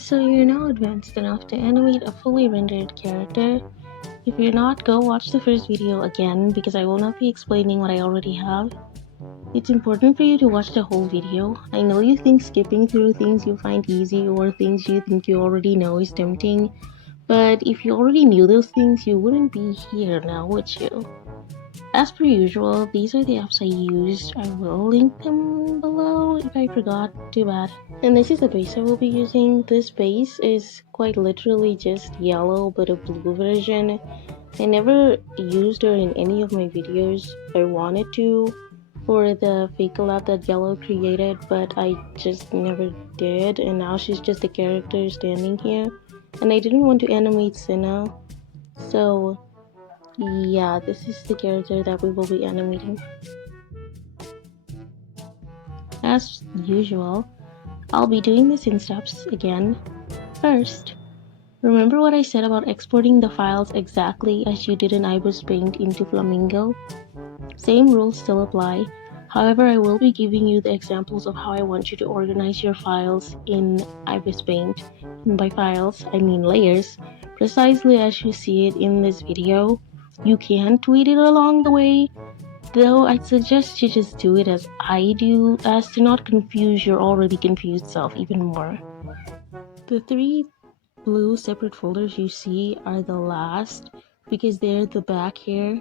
So you're now advanced enough to animate a fully rendered character. If you're not, go watch the first video again because I will not be explaining what I already have. It's important for you to watch the whole video. I know you think skipping through things you find easy or things you think you already know is tempting, but if you already knew those things, you wouldn't be here now, would you? As per usual, these are the apps I used. I will link them below if I forgot, too bad. And this is the base I will be using. This base is quite literally just yellow but a blue version. I never used her in any of my videos. I wanted to for the fake collab that Yellow created, but I just never did, and now she's just a character standing here. And I didn't want to animate Senna, so yeah, this is the character that we will be animating. As usual, I'll be doing this in steps again. First, remember what I said about exporting the files exactly as you did in Ibis Paint into Flamingo? Same rules still apply. However, I will be giving you the examples of how I want you to organize your files in Ibis Paint. And by files, I mean layers, precisely as you see it in this video. You can tweak it along the way, though I'd suggest you just do it as I do, as to not confuse your already confused self even more. The three blue separate folders you see are the last because they're the back here.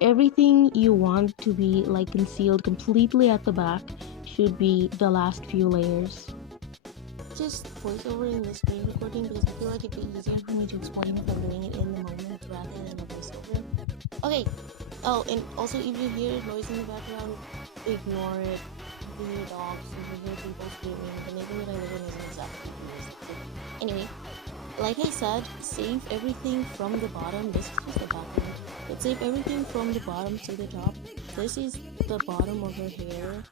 Everything you want to be like concealed completely at the back should be the last few layers. Just voice over in this screen recording because I feel like it'd be easier for me to explain if I'm doing it in the moment rather than a voiceover. Okay. Oh, and also if you hear noise in the background, ignore it. If you hear dogs, if you hear people screaming, the neighborhood I live in isn't exactly music. Anyway, like I said, save everything from the bottom. This is just the background. But save everything from the bottom to the top. This is the bottom of her hair.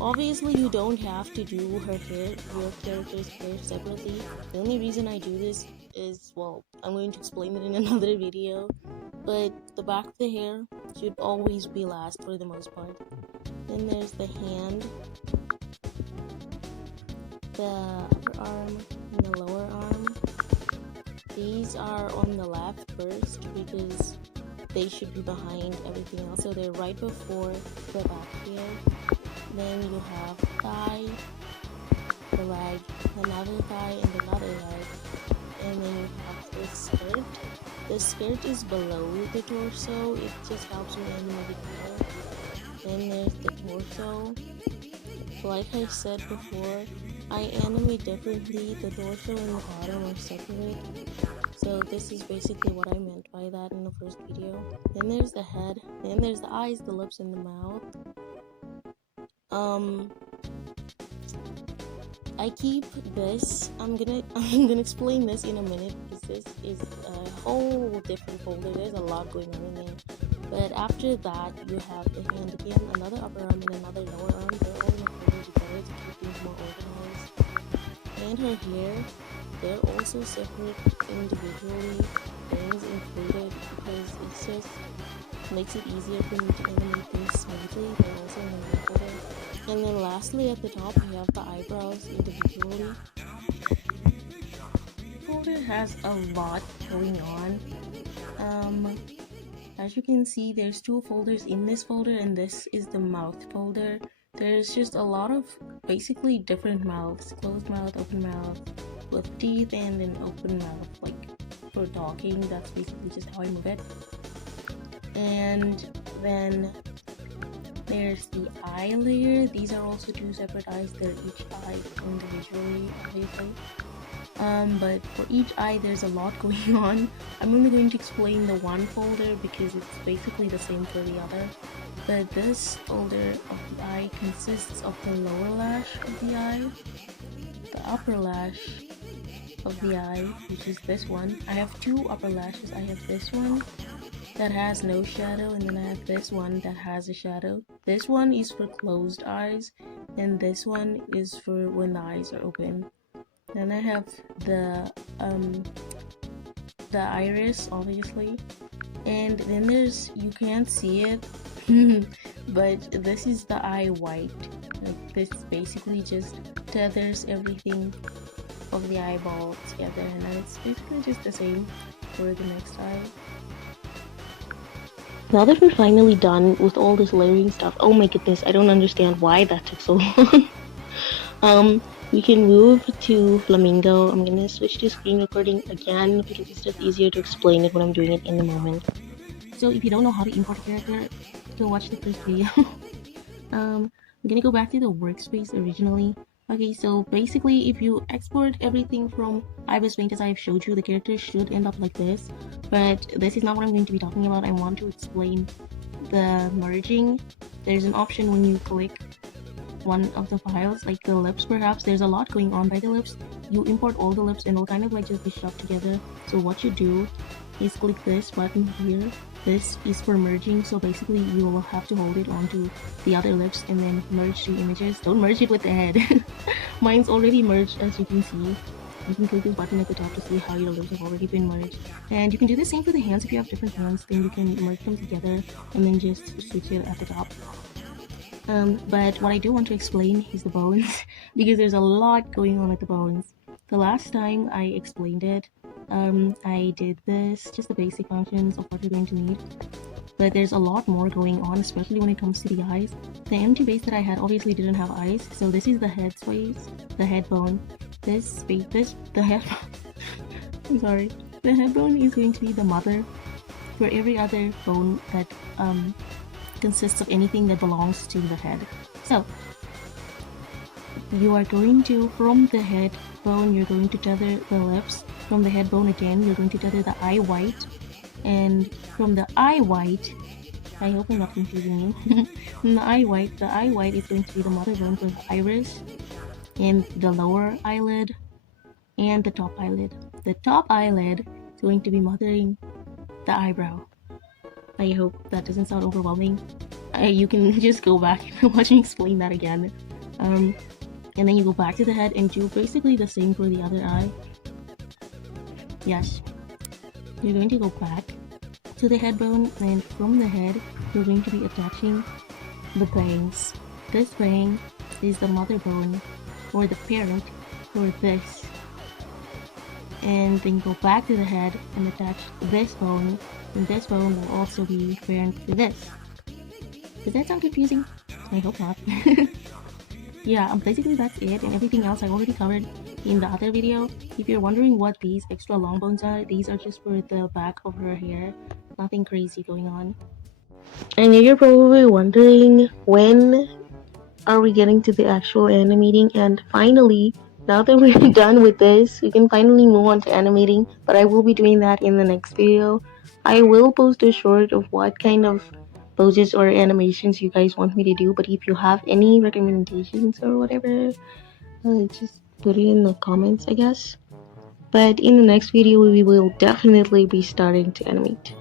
Obviously, you don't have to do her hair, your character's hair separately. The only reason I do this is, well, I'm going to explain it in another video. But the back of the hair should always be last for the most part. Then there's the hand, the upper arm, and the lower arm. These are on the left first because they should be behind everything else. So they're right before the back here. Then you have thigh, the leg, another thigh, and another leg. And then you have the skirt. The skirt is below the torso. It just helps me animate it better. Then there's the torso. Like I said before, I animate differently. The torso and the bottom are separate. So this is basically what I meant by that in the first video. Then there's the head. Then there's the eyes, the lips, and the mouth. I keep this. I'm gonna explain this in a minute because this is a whole different folder. There's a lot going on in there. But after that, you have the hand again, another upper arm, and another lower arm. They're all in a folder together to keep things more organized. And her hair, they're also separate individually, things included, because it just makes it easier for me to animate things smoothly. They're also in the folder. And then lastly at the top we have the eyebrows individually. The folder has a lot going on. As you can see, there's two folders in this folder, and this is the mouth folder. There's just a lot of basically different mouths, closed mouth, open mouth, with teeth, and an open mouth, like for talking. That's basically just how I move it. And then there's the eye layer. These are also two separate eyes. They're each eye individually, obviously. But for each eye, there's a lot going on. I'm only going to explain the one folder because it's basically the same for the other. But this folder of the eye consists of the lower lash of the eye, the upper lash of the eye, which is this one. I have two upper lashes. I have this one that has no shadow, and then I have this one that has a shadow. This one is for closed eyes, and this one is for when the eyes are open. Then I have the iris, obviously, and then there's, you can't see it, but this is the eye white. Like, this basically just tethers everything of the eyeball together, and then it's basically just the same for the next eye. Now that we're finally done with all this layering stuff, oh my goodness, I don't understand why that took so long. We can move to flamingo. I'm gonna switch to screen recording again because it's just easier to explain it when I'm doing it in the moment. So if you don't know how to import a character, go watch the first video. I'm gonna go back to the workspace originally. Okay, so basically if you export everything from Ibis Paint as I've showed you, the character should end up like this, but this is not what I'm going to be talking about. I want to explain the merging. There's an option when you click one of the files, like the lips perhaps, there's a lot going on by the lips. You import all the lips and it'll kind of like just be shoved together. So what you do is click this button here. This is for merging, so basically you will have to hold it onto the other lips and then merge the images. Don't merge it with the head. Mine's already merged, as you can see. You can click this button at the top to see how your lips have already been merged. And you can do the same for the hands. If you have different hands, then you can merge them together and then just switch it at the top. But what I do want to explain is the bones because there's a lot going on with the bones. The last time I explained it, I did this, just the basic functions of what you're going to need. But there's a lot more going on, especially when it comes to the eyes. The empty base that I had obviously didn't have eyes, so this is the head space, the head bone. The head I'm sorry. The head bone is going to be the mother for every other bone that consists of anything that belongs to the head. So you are going to, from the head bone, you're going to tether the lips. From the head bone again, you're going to tether the eye white. And from the eye white, I hope I'm not confusing you. From the eye white is going to be the mother bone for the iris, and the lower eyelid, and the top eyelid. The top eyelid is going to be mothering the eyebrow. I hope that doesn't sound overwhelming. You can just go back and watch me explain that again. And then you go back to the head and do basically the same for the other eye. Yes. You're going to go back to the head bone, and from the head, you're going to be attaching the bangs. This bang is the mother bone, or the parent, for this. And then go back to the head and attach this bone, and this bone will also be parent to this. Does that sound confusing? I hope not. Yeah, basically that's it, and everything else I already covered in the other video. If you're wondering what these extra long bones are, these are just for the back of her hair. Nothing crazy going on. I know you're probably wondering, when are we getting to the actual animating? And finally, now that we're done with this, we can finally move on to animating, but I will be doing that in the next video. I will post a short of what kind of poses or animations you guys want me to do, but if you have any recommendations or whatever, just put it in the comments, I guess. But in the next video, we will definitely be starting to animate.